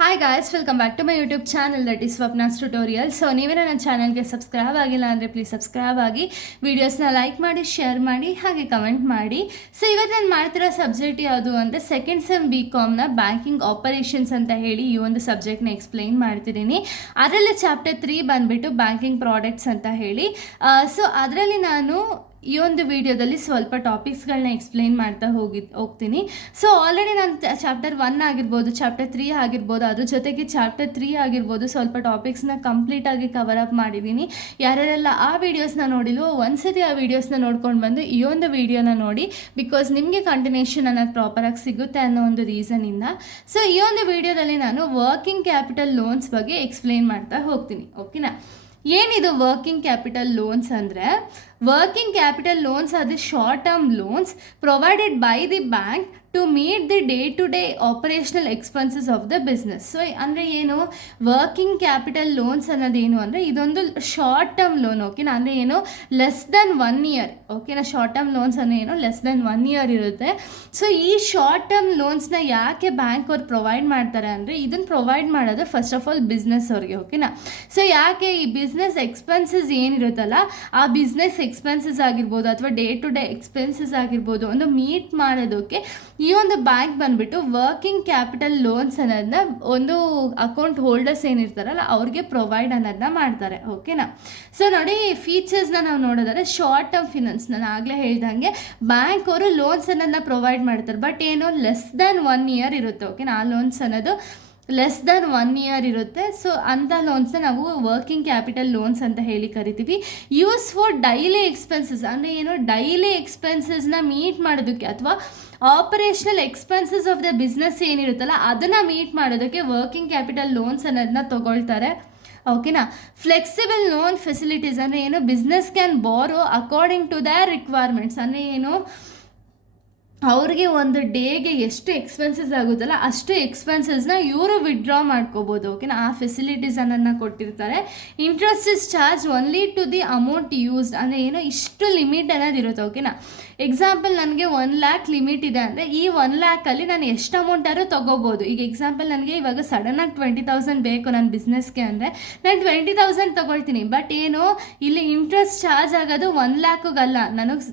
Hi guys, welcome back to my YouTube channel that is Swapna's tutorial. So ನೀವೇ ನನ್ನ ಚಾನಲ್ಗೆ subscribe ಆಗಿಲ್ಲ ಅಂದರೆ ಪ್ಲೀಸ್ ಸಬ್ಸ್ಕ್ರೈಬ್ ಆಗಿ, ವೀಡಿಯೋಸ್ನ ಲೈಕ್ ಮಾಡಿ, ಶೇರ್ ಮಾಡಿ, ಹಾಗೆ ಕಮೆಂಟ್ ಮಾಡಿ. ಸೊ ಇವತ್ತು ನಾನು ಮಾಡ್ತಿರೋ ಸಬ್ಜೆಕ್ಟ್ ಯಾವುದು ಅಂದರೆ ಸೆಕೆಂಡ್ ಸೆಮ್ BComನ ಬ್ಯಾಂಕಿಂಗ್ ಆಪರೇಷನ್ಸ್ ಅಂತ ಹೇಳಿ ಈ ಒಂದು ಸಬ್ಜೆಕ್ಟ್ನ ಎಕ್ಸ್ಪ್ಲೈನ್ ಮಾಡ್ತಿದ್ದೀನಿ. ಅದರಲ್ಲಿ ಚಾಪ್ಟರ್ 3 ಬಂದುಬಿಟ್ಟು ಬ್ಯಾಂಕಿಂಗ್ ಪ್ರಾಡಕ್ಟ್ಸ್ ಅಂತ ಹೇಳಿ. ಸೊ ಅದರಲ್ಲಿ ನಾನು ಈ ಒಂದು ವಿಡಿಯೋದಲ್ಲಿ ಸ್ವಲ್ಪ ಟಾಪಿಕ್ಸ್ಗಳನ್ನ ಎಕ್ಸ್ಪ್ಲೈನ್ ಮಾಡ್ತಾ ಹೋಗ್ತೀನಿ. ಸೊ ಆಲ್ರೆಡಿ ನಾನು ಚಾಪ್ಟರ್ 1 ಆಗಿರ್ಬೋದು, ಚಾಪ್ಟರ್ 3 ಆಗಿರ್ಬೋದು, ಅದ್ರ ಜೊತೆಗೆ ಚಾಪ್ಟರ್ 3 ಆಗಿರ್ಬೋದು ಸ್ವಲ್ಪ ಟಾಪಿಕ್ಸ್ನ ಕಂಪ್ಲೀಟಾಗಿ ಕವರ್ ಅಪ್ ಮಾಡಿದ್ದೀನಿ. ಯಾರ್ಯಾರೆಲ್ಲ ಆ ವೀಡಿಯೋಸ್ನ ನೋಡಿಲ್ವೋ ಒಂದ್ಸತಿ ಆ ವೀಡಿಯೋಸ್ನ ನೋಡ್ಕೊಂಡು ಬಂದು ಈ ಒಂದು ವಿಡಿಯೋನ ನೋಡಿ, ಬಿಕಾಸ್ ನಿಮಗೆ ಕಂಟಿನ್ಯೂಷನ್ ಅನ್ನೋದು ಪ್ರಾಪರಾಗಿ ಸಿಗುತ್ತೆ ಅನ್ನೋ ಒಂದು ರೀಸನಿಂದ. ಸೊ ಈ ಒಂದು ವಿಡಿಯೋದಲ್ಲಿ ನಾನು ವರ್ಕಿಂಗ್ ಕ್ಯಾಪಿಟಲ್ ಲೋನ್ಸ್ ಬಗ್ಗೆ ಎಕ್ಸ್ಪ್ಲೈನ್ ಮಾಡ್ತಾ ಹೋಗ್ತೀನಿ. ಓಕೆನಾ? ಏನಿದು ವರ್ಕಿಂಗ್ ಕ್ಯಾಪಿಟಲ್ ಲೋನ್ಸ್ ಅಂದರೆ, working capital loans are the short term loans provided by the bank to meet the day to day operational expenses of the business. So ಅಂದರೆ ಏನು, working capital loans ಅನ್ನೋದೇನು ಅಂದರೆ ಇದೊಂದು short term loan. ಓಕೆನಾ? ಅಂದರೆ ಏನು, less than 1 year. ಓಕೆನಾ? Short term loans ಅಂದರೆ ಏನು, ಲೆಸ್ ದೆನ್ 1 ಇಯರ್ ಇರುತ್ತೆ. ಸೊ ಈ ಶಾರ್ಟ್ ಟರ್ಮ್ ಲೋನ್ಸ್ನ ಯಾಕೆ ಬ್ಯಾಂಕ್ ಅವ್ರು ಪ್ರೊವೈಡ್ ಮಾಡ್ತಾರೆ ಅಂದರೆ, ಇದನ್ನು ಪ್ರೊವೈಡ್ ಮಾಡೋದು ಫಸ್ಟ್ ಆಫ್ ಆಲ್ ಬಿಸ್ನೆಸ್ ಅವ್ರಿಗೆ. ಓಕೆನಾ? ಸೊ ಯಾಕೆ ಈ ಬಿಸ್ನೆಸ್ ಎಕ್ಸ್ಪೆನ್ಸಸ್ ಏನಿರುತ್ತಲ್ಲ, ಆ ಬಿಸ್ನೆಸ್ ಎಕ್ಸ್ಪೆನ್ಸಸ್ ಆಗಿರ್ಬೋದು ಅಥವಾ ಡೇ ಟು ಡೇ ಎಕ್ಸ್ಪೆನ್ಸಸ್ ಆಗಿರ್ಬೋದು ಒಂದು ಮೀಟ್ ಮಾಡೋದಕ್ಕೆ ಈ ಒಂದು ಬ್ಯಾಂಕ್ ಬಂದುಬಿಟ್ಟು ವರ್ಕಿಂಗ್ ಕ್ಯಾಪಿಟಲ್ ಲೋನ್ಸ್ ಅನ್ನೋದನ್ನ ಒಂದು ಅಕೌಂಟ್ ಹೋಲ್ಡರ್ಸ್ ಏನಿರ್ತಾರಲ್ಲ ಅವ್ರಿಗೆ ಪ್ರೊವೈಡ್ ಅನ್ನೋದನ್ನ ಮಾಡ್ತಾರೆ. ಓಕೆನಾ? ಸೊ ನೋಡಿ, ಫೀಚರ್ಸ್ನ ನಾವು ನೋಡೋದಾದ್ರೆ ಶಾರ್ಟ್ ಟರ್ಮ್ ಫಿನಾನ್ಸ್, ನಾನು ಆಗಲೇ ಹೇಳ್ದಂಗೆ ಬ್ಯಾಂಕ್ ಅವರು ಲೋನ್ಸ್ ಅನ್ನೋದನ್ನ ಪ್ರೊವೈಡ್ ಮಾಡ್ತಾರೆ. ಬಟ್ ಏನು, ಲೆಸ್ ದ್ಯಾನ್ 1 ಇಯರ್ ಇರುತ್ತೆ. ಓಕೆನಾ? ಆ ಲೋನ್ಸ್ ಅನ್ನೋದು ಲೆಸ್ ದ್ಯಾನ್ 1 ಇಯರ್ ಇರುತ್ತೆ. ಸೊ ಅಂಥ ಲೋನ್ಸ್ನ ನಾವು ವರ್ಕಿಂಗ್ ಕ್ಯಾಪಿಟಲ್ ಲೋನ್ಸ್ ಅಂತ ಹೇಳಿ ಕರಿತೀವಿ. ಯೂಸ್ ಫಾರ್ ಡೈಲಿ ಎಕ್ಸ್ಪೆನ್ಸಸ್ ಅಂದರೆ ಏನು, ಡೈಲಿ ಎಕ್ಸ್ಪೆನ್ಸಸ್ನ ಮೀಟ್ ಮಾಡೋದಕ್ಕೆ ಅಥವಾ operational expenses of the business ಏನಿರುತ್ತಲ್ಲ ಅದನ್ನು ಮೀಟ್ ಮಾಡೋದಕ್ಕೆ ವರ್ಕಿಂಗ್ ಕ್ಯಾಪಿಟಲ್ ಲೋನ್ಸ್ ಅನ್ನೋದನ್ನ ತೊಗೊಳ್ತಾರೆ. ಓಕೆನಾ? ಫ್ಲೆಕ್ಸಿಬಲ್ ಲೋನ್ ಫೆಸಿಲಿಟೀಸ್ ಅಂದರೆ ಏನು, ಬಿಸ್ನೆಸ್ ಕ್ಯಾನ್ ಬಾರೋ ಅಕಾರ್ಡಿಂಗ್ ಟು ದ್ಯಾರ್ ರಿಕ್ವೈರ್ಮೆಂಟ್ಸ್. ಅಂದರೆ ಏನು, ಅವ್ರಿಗೆ ಒಂದು ಡೇಗೆ ಎಷ್ಟು ಎಕ್ಸ್ಪೆನ್ಸಸ್ ಆಗುತ್ತಲ್ಲ ಅಷ್ಟು ಎಕ್ಸ್ಪೆನ್ಸಸ್ನ ಇವರು ವಿಡ್ರಾ ಮಾಡ್ಕೋಬೋದು. ಓಕೆನಾ? ಆ ಫೆಸಿಲಿಟೀಸ್ ಅನ್ನೋದನ್ನ ಕೊಟ್ಟಿರ್ತಾರೆ. Interest is charge only to the amount used. ಅಂದರೆ ಏನೋ ಇಷ್ಟು ಲಿಮಿಟ್ ಅನ್ನೋದು ಇರುತ್ತೆ. ಓಕೆನಾ? ಎಕ್ಸಾಂಪಲ್, ನನಗೆ 1 lakh ಲಿಮಿಟ್ ಇದೆ ಅಂದರೆ ಈ 1 lakhಲ್ಲಿ ನಾನು ಎಷ್ಟು ಅಮೌಂಟ್ ಆದರೂ ತೊಗೋಬೋದು. ಈಗ ಎಕ್ಸಾಂಪಲ್, ನನಗೆ ಇವಾಗ ಸಡನ್ನಾಗಿ 20,000 ಬೇಕು ನನ್ನ ಬಿಸ್ನೆಸ್ಗೆ ಅಂದರೆ ನಾನು 20,000 ತೊಗೊಳ್ತೀನಿ. ಬಟ್ ಏನು, ಇಲ್ಲಿ ಇಂಟ್ರೆಸ್ಟ್ ಚಾರ್ಜ್ ಆಗೋದು 1 lakhಗಲ್ಲ,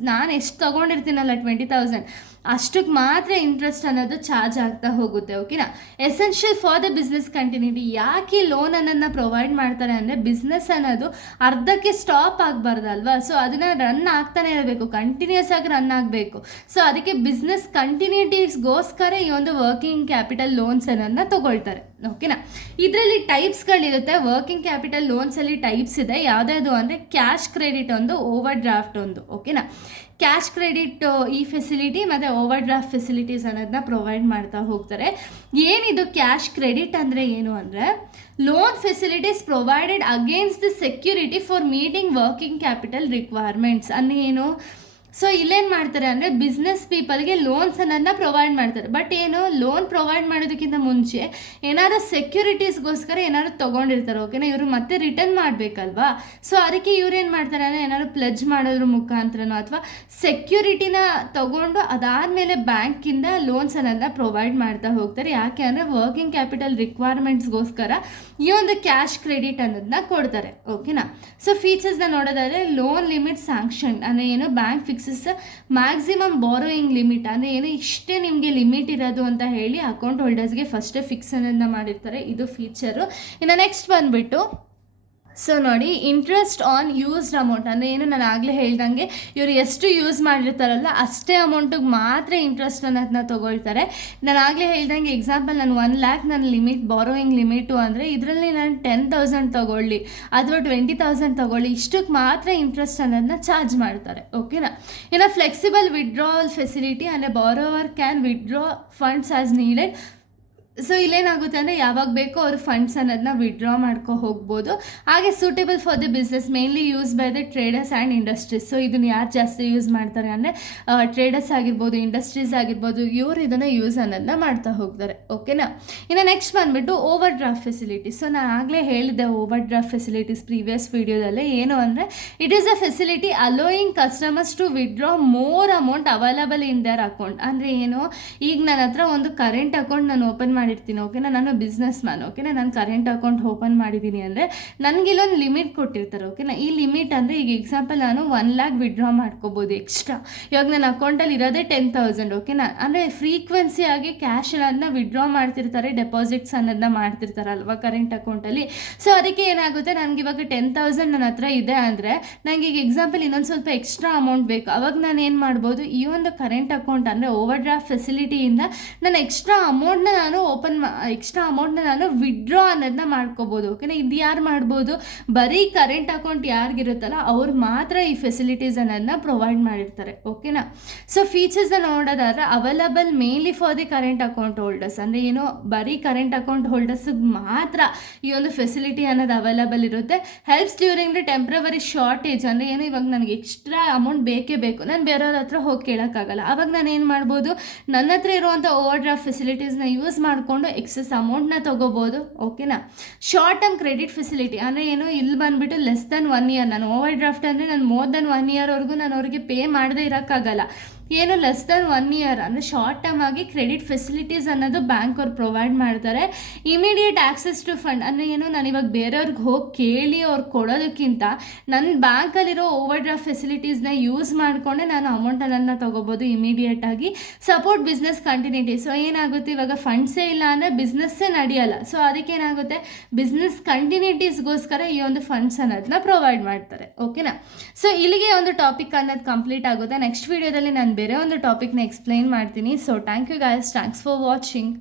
ನಾನು ಎಷ್ಟು ತೊಗೊಂಡಿರ್ತೀನಲ್ಲ 20,000 ಅಷ್ಟಕ್ಕೆ ಮಾತ್ರ ಇಂಟ್ರೆಸ್ಟ್ ಅನ್ನೋದು ಚಾರ್ಜ್ ಆಗ್ತಾ ಹೋಗುತ್ತೆ. ಓಕೆನಾ? Essential for the business continuity. ಯಾಕೆ ಲೋನ್ ಅನ್ನೋದನ್ನ ಪ್ರೊವೈಡ್ ಮಾಡ್ತಾರೆ ಅಂದರೆ, ಬಿಸ್ನೆಸ್ ಅನ್ನೋದು ಅರ್ಧಕ್ಕೆ ಸ್ಟಾಪ್ ಆಗಬಾರ್ದಲ್ವಾ. ಸೊ ಅದನ್ನು ರನ್ ಆಗ್ತಾನೆ ಇರಬೇಕು, ಕಂಟಿನ್ಯೂಸ್ ಆಗಿ ರನ್ ಆಗಬೇಕು. ಸೊ ಅದಕ್ಕೆ ಬಿಸ್ನೆಸ್ ಕಂಟಿನ್ಯೂಟಿಗೋಸ್ಕರ ಈ ಒಂದು ವರ್ಕಿಂಗ್ ಕ್ಯಾಪಿಟಲ್ ಲೋನ್ಸ್ ಅನ್ನೋದನ್ನ ತೊಗೊಳ್ತಾರೆ. ಓಕೆನಾ? ಇದರಲ್ಲಿ ಟೈಪ್ಸ್ಗಳಿರುತ್ತೆ. ವರ್ಕಿಂಗ್ ಕ್ಯಾಪಿಟಲ್ ಲೋನ್ಸಲ್ಲಿ ಟೈಪ್ಸ್ ಇದೆ. ಯಾವುದ್ಯಾವುದು ಅಂದರೆ ಕ್ಯಾಶ್ ಕ್ರೆಡಿಟ್ ಒಂದು, ಓವರ್ ಡ್ರಾಫ್ಟ್ ಒಂದು. ಓಕೆನಾ? ಕ್ಯಾಶ್ ಕ್ರೆಡಿಟ್ ಈ ಫೆಸಿಲಿಟಿ ಮತ್ತು ಓವರ್ ಡ್ರಾಫ್ಟ್ ಫೆಸಿಲಿಟೀಸ್ ಅನ್ನೋದನ್ನ ಪ್ರೊವೈಡ್ ಮಾಡ್ತಾ ಹೋಗ್ತಾರೆ. ಏನಿದು ಕ್ಯಾಶ್ ಕ್ರೆಡಿಟ್ ಅಂದರೆ ಏನು ಅಂದರೆ, loan facilities provided against the security for meeting working capital requirements. ಅಂದರೆ ಏನು, ಸೊ ಇಲ್ಲೇನು ಮಾಡ್ತಾರೆ ಅಂದರೆ ಬಿಸ್ನೆಸ್ ಪೀಪಲ್ಗೆ ಲೋನ್ಸ್ ಅನ್ನೋದನ್ನ ಪ್ರೊವೈಡ್ ಮಾಡ್ತಾರೆ. ಬಟ್ ಏನು, ಲೋನ್ ಪ್ರೊವೈಡ್ ಮಾಡೋದಕ್ಕಿಂತ ಮುಂಚೆ ಏನಾದರೂ ಸೆಕ್ಯೂರಿಟೀಸ್ಗೋಸ್ಕರ ಏನಾದ್ರು ತೊಗೊಂಡಿರ್ತಾರೆ. ಓಕೆನಾ? ಇವರು ಮತ್ತೆ ರಿಟರ್ನ್ ಮಾಡಬೇಕಲ್ವಾ. ಸೊ ಅದಕ್ಕೆ ಇವ್ರೇನು ಮಾಡ್ತಾರೆ ಅಂದರೆ ಏನಾದ್ರು ಪ್ಲೆಜ್ ಮಾಡೋದ್ರ ಮುಖಾಂತರನೋ ಅಥವಾ ಸೆಕ್ಯೂರಿಟಿನ ತೊಗೊಂಡು ಅದಾದಮೇಲೆ ಬ್ಯಾಂಕಿಂದ ಲೋನ್ಸ್ ಅನ್ನೋದನ್ನ ಪ್ರೊವೈಡ್ ಮಾಡ್ತಾ ಹೋಗ್ತಾರೆ. ಯಾಕೆ ಅಂದರೆ ವರ್ಕಿಂಗ್ ಕ್ಯಾಪಿಟಲ್ ರಿಕ್ವೈರ್ಮೆಂಟ್ಸ್ಗೋಸ್ಕರ ಈ ಒಂದು ಕ್ಯಾಶ್ ಕ್ರೆಡಿಟ್ ಅನ್ನೋದನ್ನ ಕೊಡ್ತಾರೆ. ಓಕೆನಾ? ಸೊ ಫೀಚರ್ಸ್ನ ನೋಡೋದಾದರೆ ಲೋನ್ ಲಿಮಿಟ್ ಸ್ಯಾಂಕ್ಷನ್ ಅಂದರೆ ಏನು, bank fixes maximum borrowing limit. ಅಂದರೆ ಏನು, ಇಷ್ಟೇ ನಿಮಗೆ ಲಿಮಿಟ್ ಇರೋದು ಅಂತ ಹೇಳಿ ಅಕೌಂಟ್ ಹೋಲ್ಡರ್ಸ್ಗೆ ಫಸ್ಟೇ ಫಿಕ್ಸ್ ಅನ್ನೋದನ್ನ ಮಾಡಿರ್ತಾರೆ. ಇದು ಫೀಚರು. ಇನ್ನು ನೆಕ್ಸ್ಟ್ ಬಂದುಬಿಟ್ಟು, ಸೊ ನೋಡಿ, ಇಂಟ್ರೆಸ್ಟ್ ಆನ್ ಯೂಸ್ಡ್ ಅಮೌಂಟ್ ಅಂದರೆ ಏನು, ನಾನು ಆಗಲೇ ಹೇಳ್ದಂಗೆ ಇವರು ಎಷ್ಟು ಯೂಸ್ ಮಾಡಿರ್ತಾರಲ್ಲ ಅಷ್ಟೇ ಅಮೌಂಟಿಗೆ ಮಾತ್ರ ಇಂಟ್ರೆಸ್ಟ್ ಅನ್ನೋದನ್ನ ತೊಗೊಳ್ತಾರೆ. ನಾನು ಆಗಲೇ ಹೇಳ್ದಂಗೆ ಎಕ್ಸಾಂಪಲ್, ನಾನು 1 lakh ನನ್ನ ಲಿಮಿಟ್, ಬಾರೋಯಿಂಗ್ ಲಿಮಿಟು ಅಂದರೆ ಇದರಲ್ಲಿ ನಾನು 10,000 ತೊಗೊಳ್ಳಿ ಅಥವಾ 20,000 ತೊಗೊಳ್ಳಿ, ಇಷ್ಟಕ್ಕೆ ಮಾತ್ರ ಇಂಟ್ರೆಸ್ಟ್ ಅನ್ನೋದನ್ನ ಚಾರ್ಜ್ ಮಾಡ್ತಾರೆ. ಓಕೆನಾ? ಇನ್ನು ಫ್ಲೆಕ್ಸಿಬಲ್ ವಿಡ್ರಾವಲ್ ಫೆಸಿಲಿಟಿ ಅಂದರೆ borrower can withdraw funds as needed. So ಇಲ್ಲೇನಾಗುತ್ತೆ ಅಂದರೆ ಯಾವಾಗ ಬೇಕೋ ಅವರು ಫಂಡ್ಸ್ ಅನ್ನೋದನ್ನ ವಿಡ್ರಾ ಮಾಡ್ಕೊ ಹೋಗ್ಬೋದು. ಹಾಗೆ suitable for the business, mainly use by the traders and industries. So ಇದನ್ನು ಯಾರು ಜಾಸ್ತಿ ಯೂಸ್ ಮಾಡ್ತಾರೆ ಅಂದರೆ ಟ್ರೇಡರ್ಸ್ ಆಗಿರ್ಬೋದು, ಇಂಡಸ್ಟ್ರೀಸ್ ಆಗಿರ್ಬೋದು, ಇವರು ಇದನ್ನು ಯೂಸ್ ಅನ್ನೋದನ್ನ ಮಾಡ್ತಾ ಹೋಗ್ತಾರೆ. ಓಕೆನಾ? ಇನ್ನು ನೆಕ್ಸ್ಟ್ ಬಂದುಬಿಟ್ಟು ಓವರ್ ಡ್ರಾಫ್ಟ್ ಫೆಸಿಲಿಟೀಸ್. ಸೊ ನಾನು ಆಗಲೇ ಹೇಳಿದ್ದೆ ಓವರ್ ಡ್ರಾಫ್ಟ್ ಫೆಸಿಲಿಟೀಸ್ ಪ್ರೀವಿಯಸ್ ವೀಡಿಯೋದಲ್ಲೇ. ಏನು ಅಂದರೆ, it is a facility allowing customers to withdraw more amount available in their account. ಅಂದರೆ ಏನು, ಈಗ ನನ್ನ ಹತ್ರ ಒಂದು ಕರೆಂಟ್ ಅಕೌಂಟ್ ನಾನು ಓಪನ್ ಮಾಡಿ ಮಾಡಿರ್ತೀನಿ, ಓಕೆನಾ, ನಾನು ಬಿಸ್ನೆಸ್ ಮ್ಯಾನ್, ಓಕೆನಾ, ನಾನು ಕರೆಂಟ್ ಅಕೌಂಟ್ ಓಪನ್ ಮಾಡಿದ್ದೀನಿ ಅಂದರೆ ನನಗಿಲ್ಲೊಂದು ಲಿಮಿಟ್ ಕೊಟ್ಟಿರ್ತಾರೆ, ಓಕೆನಾ. ಈ ಲಿಮಿಟ್ ಅಂದರೆ ಈಗ ಎಕ್ಸಾಂಪಲ್ ನಾನು 1 lakh ವಿಡ್ರಾ ಮಾಡ್ಕೋಬೋದು ಎಕ್ಸ್ಟ್ರಾ. ಇವಾಗ ನನ್ನ ಅಕೌಂಟಲ್ಲಿ ಇರೋದೇ 10,000, ಓಕೆನಾ. ಅಂದರೆ ಫ್ರೀಕ್ವೆನ್ಸಿಯಾಗಿ ಕ್ಯಾಶ್ ಅನ್ನೋದನ್ನ ವಿಡ್ರಾ ಮಾಡ್ತಿರ್ತಾರೆ, ಡೆಪಾಸಿಟ್ಸ್ ಅನ್ನೋದನ್ನ ಮಾಡ್ತಿರ್ತಾರಲ್ವ ಕರೆಂಟ್ ಅಕೌಂಟಲ್ಲಿ. ಸೊ ಅದಕ್ಕೆ ಏನಾಗುತ್ತೆ, ನನಗೆ ಇವಾಗ 10,000 ನನ್ನ ಹತ್ರ ಇದೆ ಅಂದರೆ ನನಗೆ ಈಗ ಎಕ್ಸಾಂಪಲ್ ಇನ್ನೊಂದು ಸ್ವಲ್ಪ ಎಕ್ಸ್ಟ್ರಾ ಅಮೌಂಟ್ ಬೇಕು. ಅವಾಗ ನಾನು ಏನು ಮಾಡ್ಬೋದು, ಈ ಒಂದು ಕರೆಂಟ್ ಅಕೌಂಟ್ ಅಂದರೆ ಓವರ್ ಡ್ರಾಫ್ಟ್ ಫೆಸಿಲಿಟಿಯಿಂದ ನಾನು ಎಕ್ಸ್ಟ್ರಾ ಅಮೌಂಟ್ನ ನಾನು ವಿಡ್ರಾ ಅನ್ನೋದನ್ನ ಮಾಡ್ಕೋಬೋದು, ಓಕೆನಾ. ಇದು ಯಾರು ಮಾಡ್ಬೋದು, ಬರೀ ಕರೆಂಟ್ ಅಕೌಂಟ್ ಯಾರಿಗಿರುತ್ತಲ್ಲ ಅವ್ರು ಮಾತ್ರ ಈ ಫೆಸಿಲಿಟೀಸ್ ಅನ್ನೋದನ್ನ ಪ್ರೊವೈಡ್ ಮಾಡಿರ್ತಾರೆ, ಓಕೆನಾ. ಸೊ ಫೀಚರ್ಸ್ನ ನೋಡೋದಾದ್ರೆ available mainly for the current account holders, ಅಂದರೆ ಏನು ಬರೀ ಕರೆಂಟ್ ಅಕೌಂಟ್ ಹೋಲ್ಡರ್ಸ್ಗೆ ಮಾತ್ರ ಈ ಒಂದು ಫೆಸಿಲಿಟಿ ಅನ್ನೋದು ಅವೈಲಬಲ್ ಇರುತ್ತೆ. Helps during the temporary shortage, ಅಂದರೆ ಏನು ಇವಾಗ ನನಗೆ ಎಕ್ಸ್ಟ್ರಾ ಅಮೌಂಟ್ ಬೇಕೇ ಬೇಕು, ನಾನು ಬೇರೆಯವ್ರ ಹತ್ರ ಹೋಗಿ ಕೇಳೋಕ್ಕಾಗಲ್ಲ. ಆವಾಗ ನಾನು ಏನು ಮಾಡ್ಬೋದು, ನನ್ನ ಹತ್ರ ಇರುವಂಥ ಓವರ್ ಡ್ರಾಫ್ಟ್ ಫೆಸಿಲಿಟೀಸ್ನ ಯೂಸ್ ಮಾಡಿಕೊಂಡು ಎಕ್ಸಸ್ ಅಮೌಂಟ್ನ ತೊಗೋಬೋದು, ಓಕೆನಾ. ಶಾರ್ಟ್ ಟರ್ಮ್ ಕ್ರೆಡಿಟ್ ಫೆಸಿಲಿಟಿ ಅಂದರೆ ಏನು, ಇಲ್ಲಿ ಬಂದುಬಿಟ್ಟು ಲೆಸ್ ದೆನ್ 1 year, ನಾನು ಓವರ್ ಡ್ರಾಫ್ಟ್ ಅಂದರೆ ನಾನು ಮೋರ್ ದೆನ್ 1 yearವರೆಗೂ ನಾನು ಅವ್ರಿಗೆ ಪೇ ಮಾಡದೇ ಇರೋಕ್ಕಾಗಲ್ಲ. ಏನು ಲೆಸ್ ದೆನ್ 1 year ಅಂದರೆ ಶಾರ್ಟ್ ಟರ್ಮ್ ಆಗಿ ಕ್ರೆಡಿಟ್ ಫೆಸಿಲಿಟೀಸ್ ಅನ್ನೋದು ಬ್ಯಾಂಕ್ ಅವ್ರು ಪ್ರೊವೈಡ್ ಮಾಡ್ತಾರೆ. ಇಮಿಡಿಯೇಟ್ ಆಕ್ಸೆಸ್ ಟು ಫಂಡ್ ಅಂದರೆ ಏನು, ನಾನು ಇವಾಗ ಬೇರೆಯವ್ರಿಗೆ ಹೋಗಿ ಕೇಳಿ ಅವ್ರು ಕೊಡೋದಕ್ಕಿಂತ ನನ್ನ ಬ್ಯಾಂಕಲ್ಲಿರೋ ಓವರ್ ಡ್ರಾಫ್ಟ್ ಫೆಸಿಲಿಟೀಸ್ನ ಯೂಸ್ ಮಾಡಿಕೊಂಡೆ ನಾನು ಅಮೌಂಟನ್ನು ತೊಗೋಬೋದು ಇಮಿಡಿಯೇಟಾಗಿ. ಸಪೋರ್ಟ್ ಬಿಸ್ನೆಸ್ ಕಂಟಿನ್ಯೂಟಿ, ಸೊ ಏನಾಗುತ್ತೆ ಇವಾಗ ಫಂಡ್ಸೇ ಇಲ್ಲ ಅಂದರೆ ಬಿಸ್ನೆಸ್ಸೇ ನಡೆಯಲ್ಲ. ಸೊ ಅದಕ್ಕೇನಾಗುತ್ತೆ, ಬಿಸ್ನೆಸ್ ಕಂಟಿನ್ಯೂಟೀಸ್ಗೋಸ್ಕರ ಈ ಒಂದು ಫಂಡ್ಸ್ ಅನ್ನೋದನ್ನ ಪ್ರೊವೈಡ್ ಮಾಡ್ತಾರೆ, ಓಕೆನಾ. ಸೊ ಇಲ್ಲಿಗೆ ಒಂದು ಟಾಪಿಕ್ ಅನ್ನೋದು ಕಂಪ್ಲೀಟ್ ಆಗುತ್ತೆ. ನೆಕ್ಸ್ಟ್ ವೀಡಿಯೋದಲ್ಲಿ ನಾನು ಬೇರೆ ಒಂದು ಟಾಪಿಕ್ನ ಎಕ್ಸ್ಪ್ಲೈನ್ ಮಾಡ್ತೀನಿ. So thank you guys, thanks for watching.